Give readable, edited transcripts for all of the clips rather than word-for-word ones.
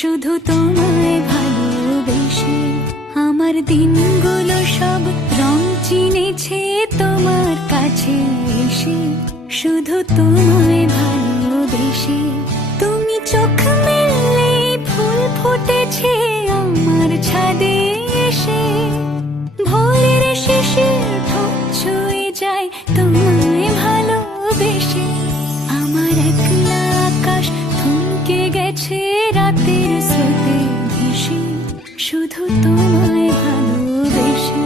শুধু তোমায় ভালোবেসে আমার দিনগুলো সব রং চিনেছে তোমার কাছে এসে। শুধু তোমায় ভালোবেসে তুমি চোখ মেললে ফুল ফুটেছে আমার ছাদে এসে। ভোরের শিশির ঠোঁট ছুঁয়ে যায় তোমায় ভালোবেসে। আমার একলা আকাশ থমকে গেছে রাতের স্রোতে ভেসে। শুধু তোমায় ভালোবেসে।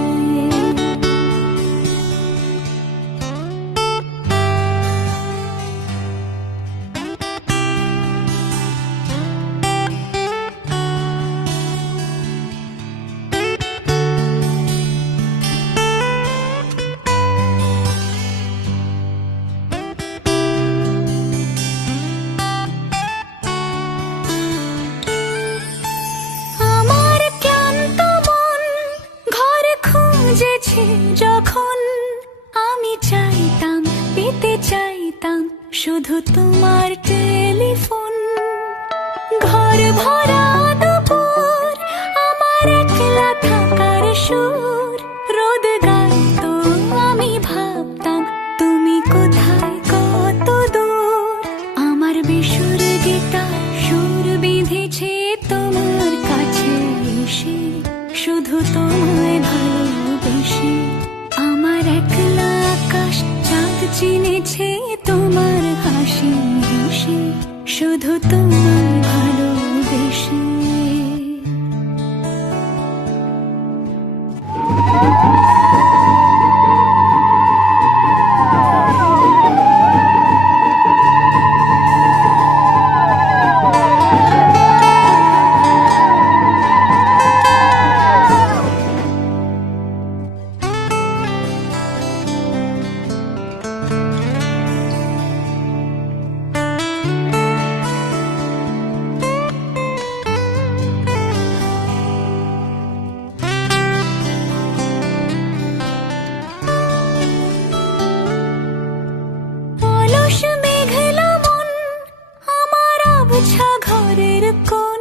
যখন আমি চাইতাম পেতে চাইতাম শুধু তোমার টেলিফোন। ঘর ভরা দুপুর আমার একলা থাকার সুর রোদ গাইতো আমি ভাবতাম তুমি কোথায় কত দূর। আমার বেসুর গিটার সুর বিঁধেছে তোমার কাছে এসে। শুধু তোমায় ভালোবেসে আমার একলা আকাশ চাঁদ চিনেছে তোমার হাসি হেসে। শুধু তোমায় ভালোবেসে। ঘরের কোণ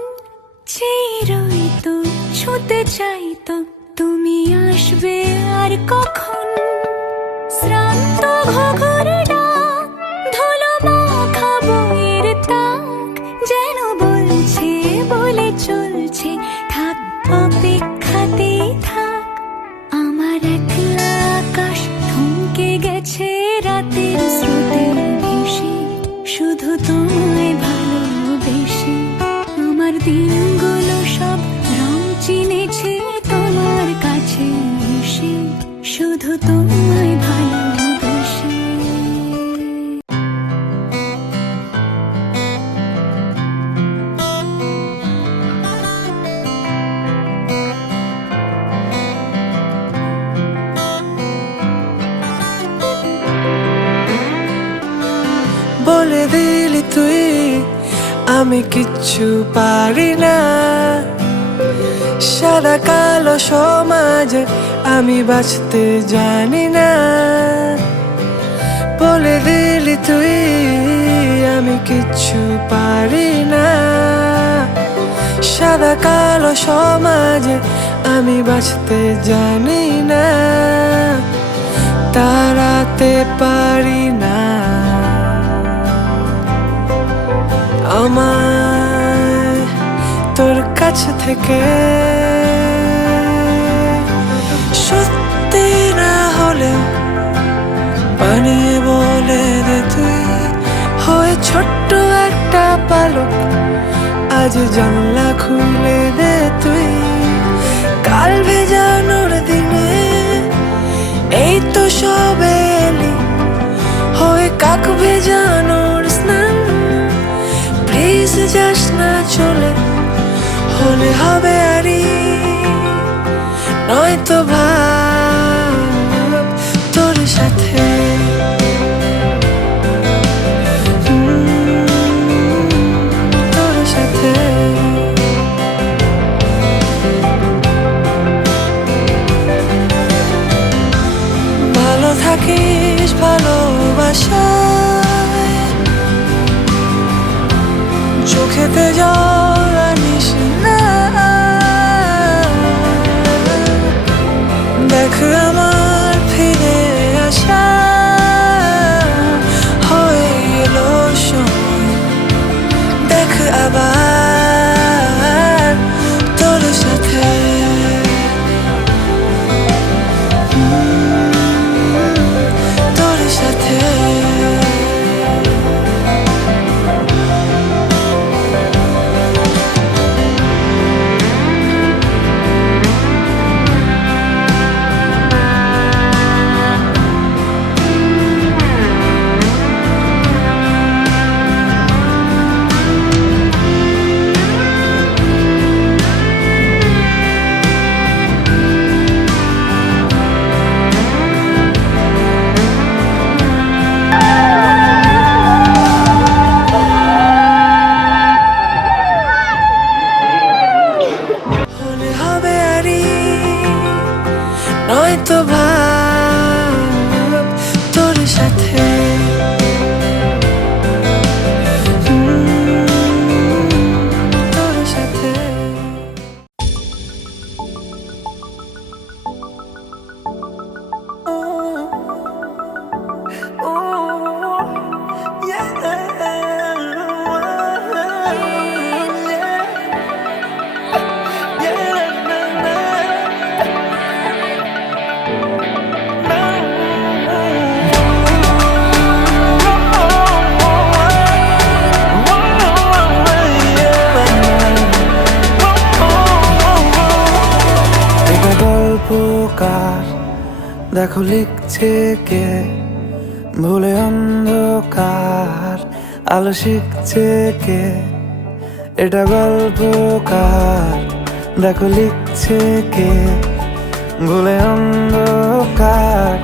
চেয়ে তো ছুঁতে চাইতো তুমি আসবে আর কখন। শ্রান্ত ঘঘর ডাক ধুলো মাখা বইয়ের তাক যেন বলছে বলে চলছে থাক অপেক্ষাতেই থাক। আমার একলা আকাশ থমকে গেছে রাতের স্রোতে ভেসে। শুধু তোমায় ভালোবেসে আমার দিনগুলো সব রং চিনেছে তোমার কাছে এসে। শুধু তোমায় ভালোবেসে। বলে দিলি তুই আমি কিচ্ছু পারি না। সাদা কালো সমাজে আমি বাঁচতে জানি না। বলে দিলি তুই আমি কিচ্ছু পারি না। সাদা কালো সমাজে আমি বাঁচতে জানি না। তাড়াতে পারি না আমায় তোর কাছে থেকে। সত্যি না হলে বানিয়ে বলে দে তুই হয়ে ছোট্ট একটা পালক। আজ জানলা খুলে দে তুই কাল ভেজানোর দিনে। এই তো সবে এলি হয়ে কাক ভেজানোর স্নান। প্লিজ যাস না চলে হলে হবে আরি নয়তো ভাব তোর সাথে। তোর সাথে ভালো থাকিস ভালোবাসায়। চোখেতে জল আনিস কার, দেখো লিখছে কে ভুলে অন্ধকার, আলো শিখছে কে, এটা গল্প কার, দেখো লিখছে কে ভুলে অন্ধকার,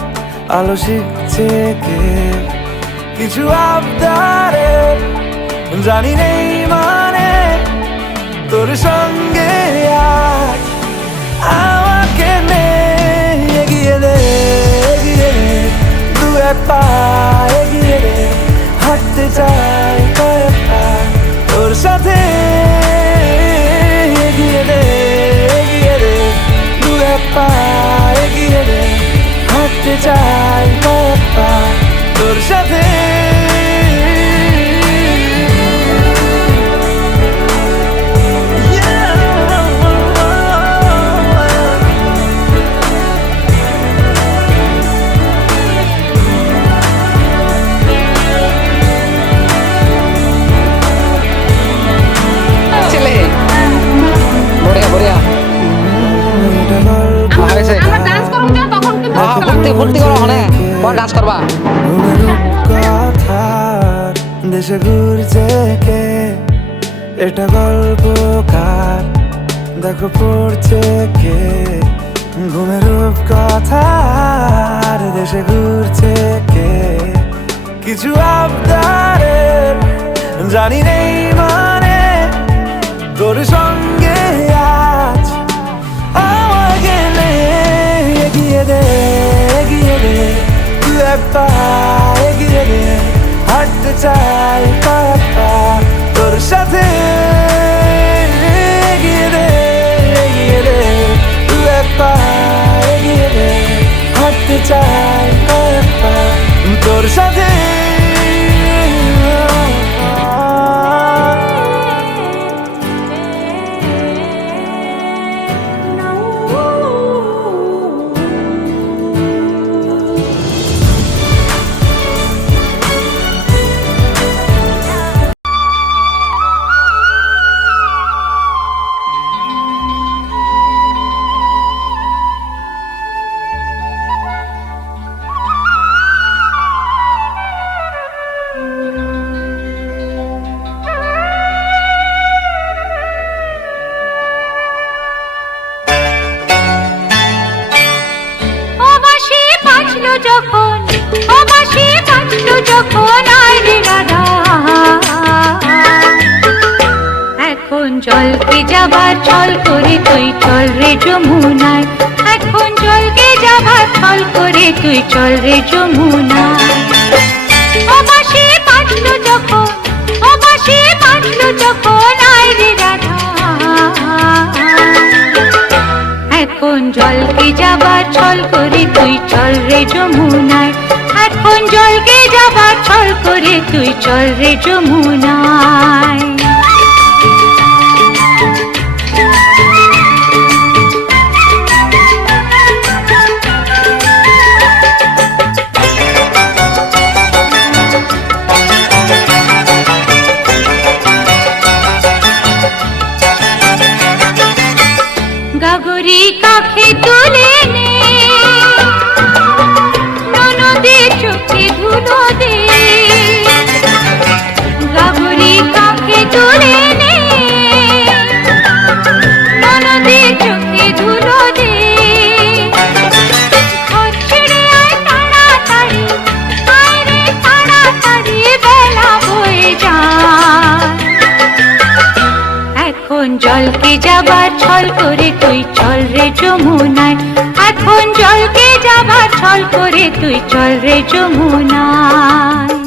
আলো শিখছে কে। কিছু আবদারে জানি নেই মানে তোর সঙ্গে আজ আমাকে নে, এগিয়ে দে এগিয়ে দে দু এক পা এগিয়ে দে, হাঁটতে চাই কয়েক পা তোর সাথে, এগিয়ে দে এগিয়ে দে দু এক পা এগিয়ে দে, হাঁটতে চাই কয়েক পা তোর সাথে। দেশে ঘুরছে কে, এটা গল্প কার, দেখো পড়ছে কে ঘুমের কথার, দেশে ঘুরছে কে। কিছু আবদারের জানি নেই মানে তোর সঙ্গে আজ আমাকে নে, এগিয়ে দে এগিয়ে দে দু এক পা এগিয়ে দে, হাঁটতে চাই কয়েক পা তোর সাথে, এগিয়ে দে এগিয়ে দে দু এক পা এগিয়ে দে, হাঁটতে চাই কয়েক পা তোর সাথে। জলকে যাবার ছল করে তুই চল রে যমুনায়, এখন জলকে যাবার ছল করে তুই চল রে যমুনায়। ও বাঁশি বাজলো যখন, ও বাঁশি বাজলো যখন আয় রে রাধা, এখন জলকে যাবার ছল করে তুই চল রে যমুনায়, এখন জলকে যাবার ছল করে তুই চল রে যমুনায়। গাগরি কাখে তুলে নে, ননদে চোখে ধুলো দে, গাগরি কাখে তুলে নে, ননদে চোখে ধুলো দে, ঘর ছেড়ে আয় তাড়াতাড়ি, আয় রে তাড়াতাড়ি বেলা হয়ে যায়, এখন জলকে যাবার ছল করে তুই চল রে যমুনায়, এখন জলকে যাবার ছল করে তুই চল রে যমুনায়।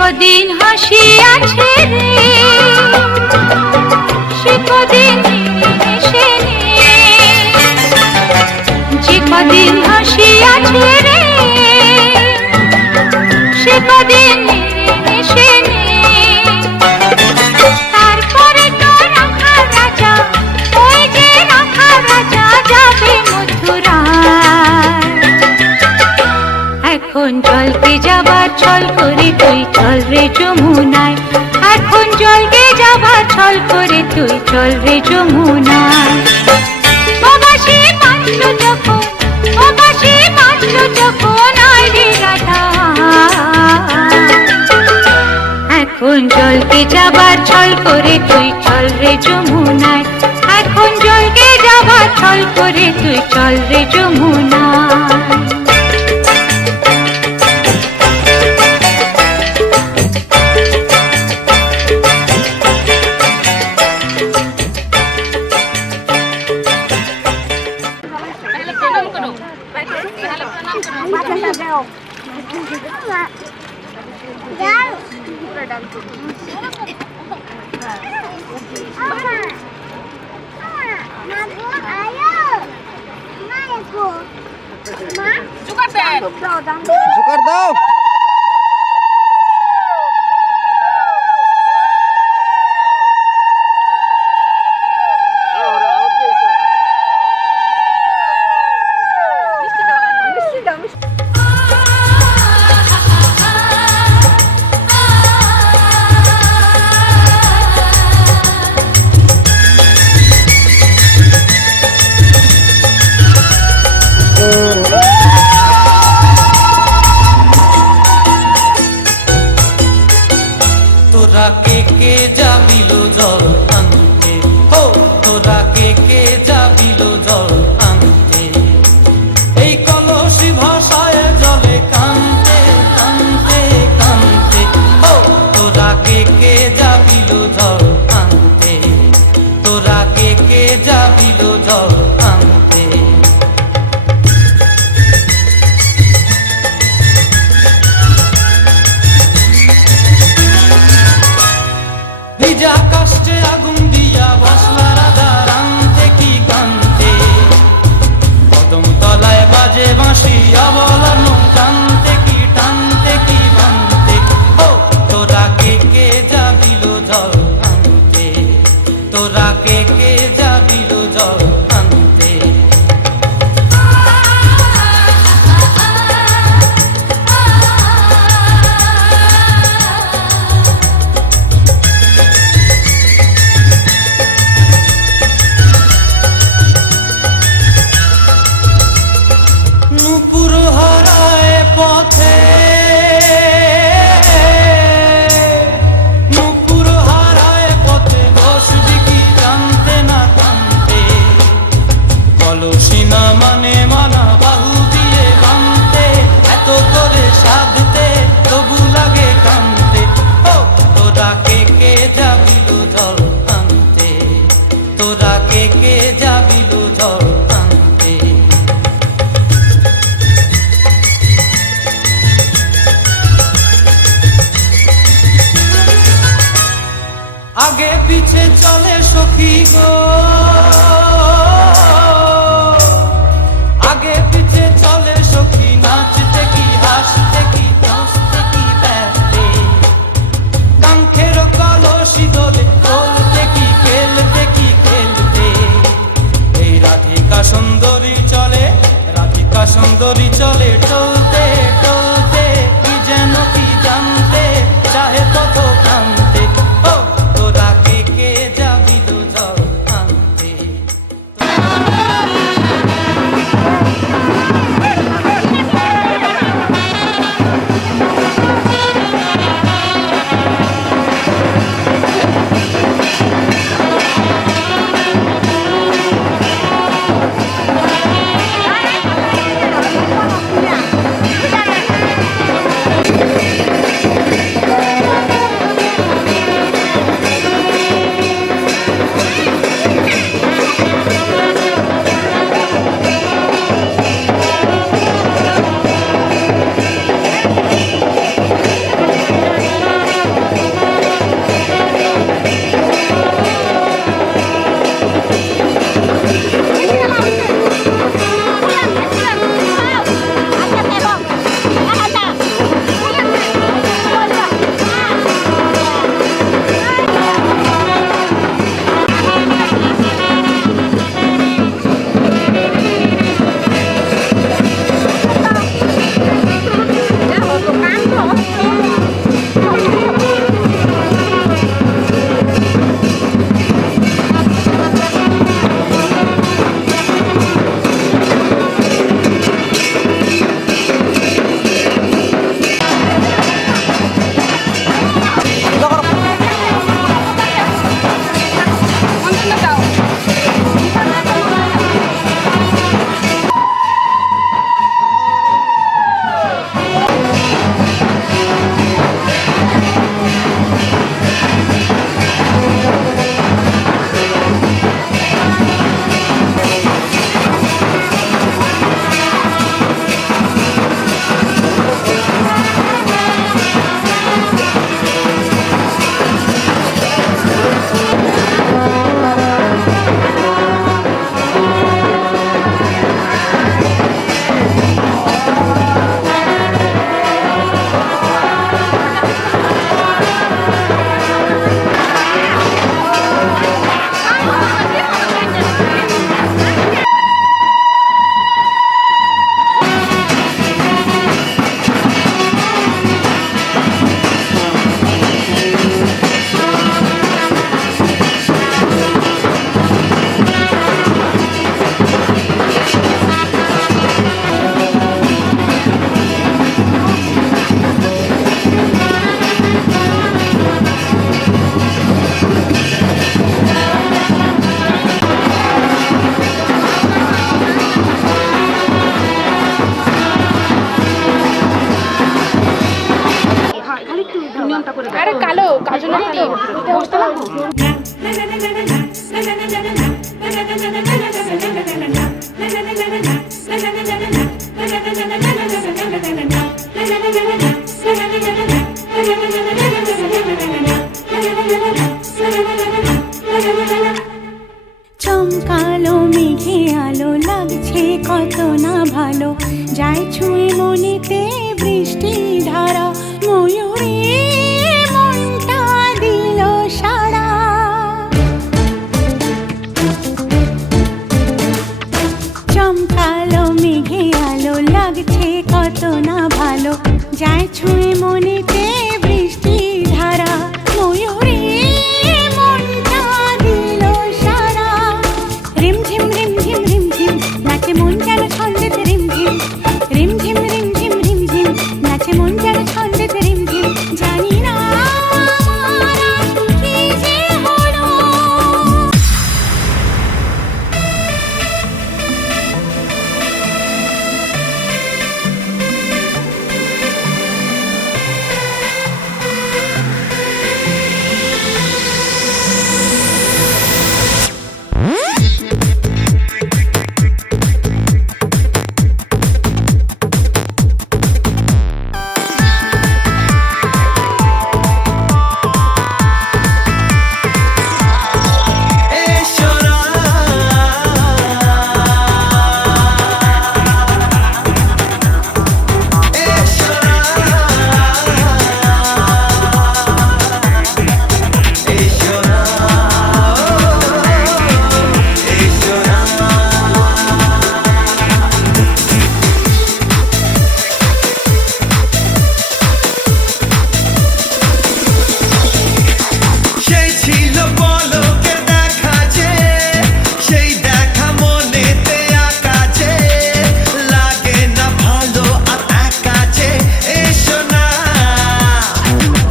কদিন হাসি আছে রে, সে কদিন হেসে নে, যে কদিন হাসি আছে রে, সে কদিন হেসে নে, ছল করে তুই চল রে যমুনায়, এখন জলকে যাবার ছল করে তুই চল রে যমুনায়। ও বাঁশি বাজলো যখন, ও বাঁশি বাজলো যখন আয় রে রাধা, এখন জলকে যাবার ছল করে তুই চল রে যমুনায়, এখন জলকে যাবার ছল করে তুই চল রে যমুনায়। জোকার দাও। তোরা কে যাবিল জল আনতে, হো তোরা কে যাবিল জল আনতে, এই কলসি ভাষায় জলে কানতে কানতে কানতে, হো তোরা কে যাবিল জল আনতে, তোরা কে যাবিল জল আনতে। ভিজা কাষ্টে আগুন দিয়া বসলা রাধা রানতে কি কানতে, কদম তলায় বাজে বাঁশি অবলা মন টানতে কি টানতে কি বানতে, ও তোরা কে যাবিল জল আনতে, তোরা কে যাবিল জল আনতে। নুপুর হারায় পথে, নুপুর হারায় পথে বসবি কি জানতে না কানতে, কলসি না মানে মানা বাহু দিয়ে বানতে, এত করে সাধতে তবু লাগে কানতে, ও তোরা কে যাবিল জল আনতে, তোরা কে যাবিল জল আনতে। আগে পিছে চলে সখী গো, আগে পিছে চলে সখী, নাচতে কি হাসতে কি নাচতে কি ব্যস্তে, কাঙ্ক্ষের কলসি দোলে তোলতে কি খেলতে কি খেলতে, এই রাধিকা সুন্দরী চলে, রাধিকা সুন্দরী চলে টলতে টলতে, কি যেন কি জানতে চাহে তত কানতে, ও তোরা কে যাবিল জল আনতে। চমকালো মেঘে আলো লাগছে কত না ভালো, যায় ছুঁয়ে মনেতে বৃষ্টি ধারা, ময়ূরে মনটা দিল সাড়া। চমকালো মেঘে আলো লাগছে কত না ভালো, যায় ছুঁয়ে মনেতে বৃষ্টি ধারা, ময়ূরে মনটা দিল সাড়া। রিমঝিম রিমঝিম রিমঝিম নাচে মন যেন ছন্দেতে রিমঝিম, রিমঝিম রিমঝিম রিমঝিম নাচে মন যেন ছন্দেতে রিমঝিম। জানি না আমার আজ কি যে হলো। এসো না, এসো না, এসো না, এসো না। সেই ছিল পলকের দেখা যে, সেই দেখা মনেতে আঁকা যে, লাগে না ভালো আর একা যে। এসো না,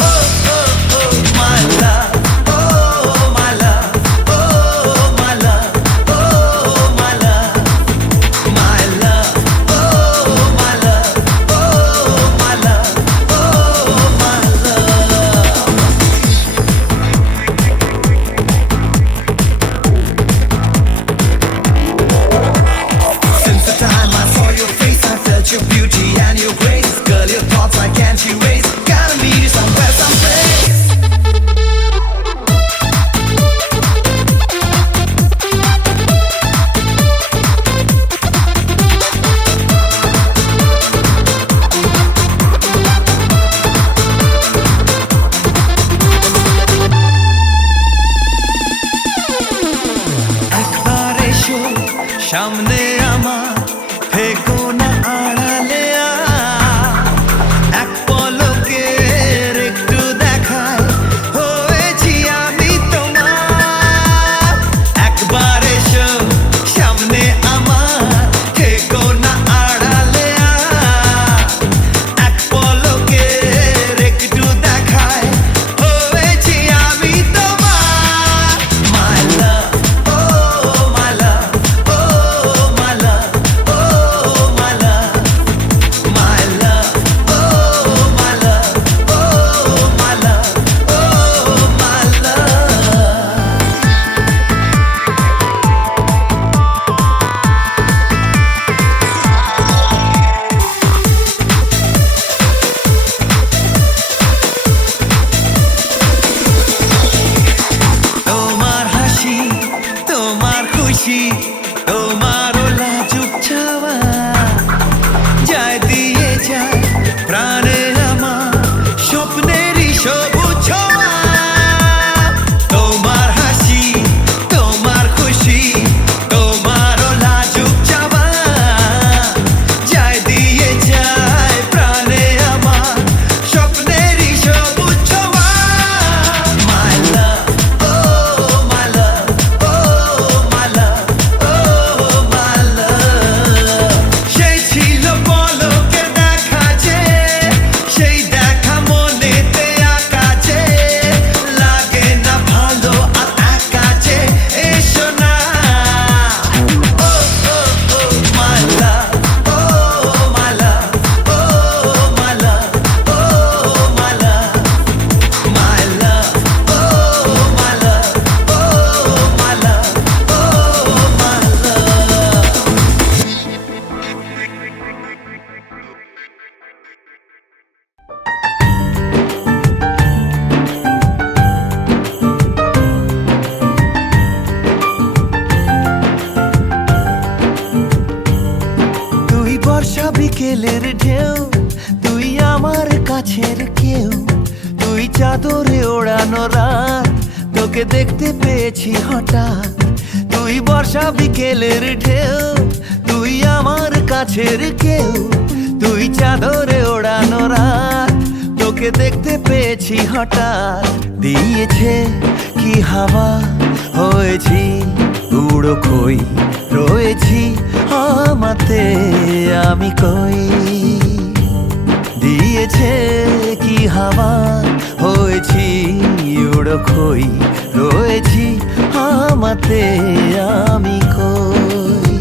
ও ও ও my love, O my love, O my love, O my love, my love, O my love, O my love, O my love. Since the time I saw your face, I felt your beauty and your grace. Girl, your thoughts I can't erase. Gotta meet you somewhere, someplace. একবার এসো সামনে আমার, থেকো না আড়ালে আর। বিকেলের ঢেউ, তুই আমার কাছের কেউ, তুই চাদরে ওড়ানো রাত, তোকে দেখতে পেয়েছি হঠাৎ। তুই বর্ষা বিকেলের ঢেউ, তুই আমার কাছের কেউ, তুই চাদরে ওড়ানো রাত, তোকে দেখতে পেয়েছি হঠাৎ। দিয়েছে কি হাওয়া, হয়েছি উড়ো খই, রয়েছি আমাতে আমি কই। দিয়েছে কি হাওয়া, হয়েছি উড়ো খই, রয়েছি আমাতে আমি কই।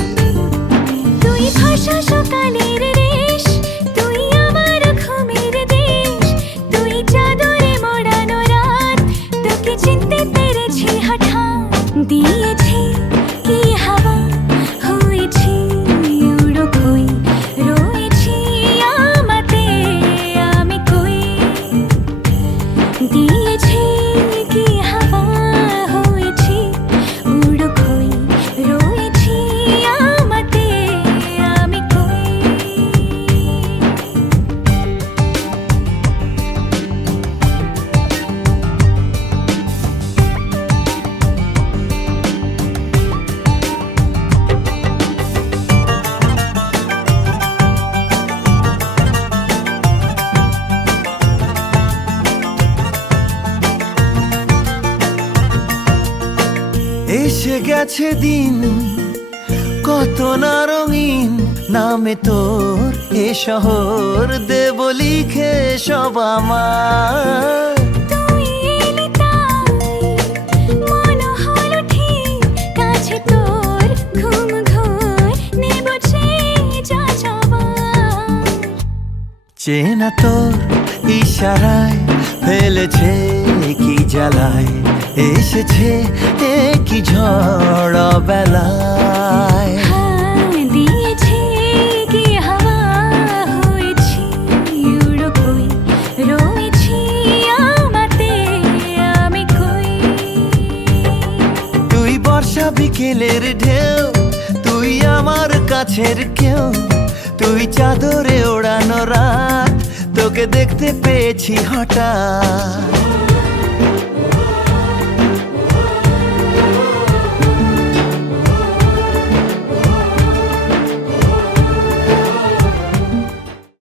তুই ভাষা সকালের রেশ, তুই আমার ঘুমের দেশ, তুই চাদরে মোড়ানো রাত, তোকে চিনতে পেরেছি হঠাৎ। দিয়েছি কি হাওয়া, হয়েছি উড়ো খই, রয়েছি আমাতে আমি কই। দিয়েছি কি হাওয়া, হয়েছি উড়ো খই, রয়েছি আমাতে আমি কই। এসে গেছে দিন কত না রঙিন, নামে তোর এ শহর দেব লিখে সব আমার। তুই এলি তাই মন হলো ঠিক, কাছে তোর ঘুম ঘোর নেব যা যাবার। চেনা তোর ইশারায় ফেলেছে কি জ্বালায়, এসেছে এ কি ঝড় বেলায়। দিয়েছি কি হাওয়া, হয়েছি উড়ো খই, রয়েছি আমাতে আমি কই। তুই বর্ষা বিকেলের ঢেউ, তুই আমার কাছের কেউ, তুই চাদরে ওড়ানো রাত, তোকে দেখতে পেয়েছি হঠাৎ।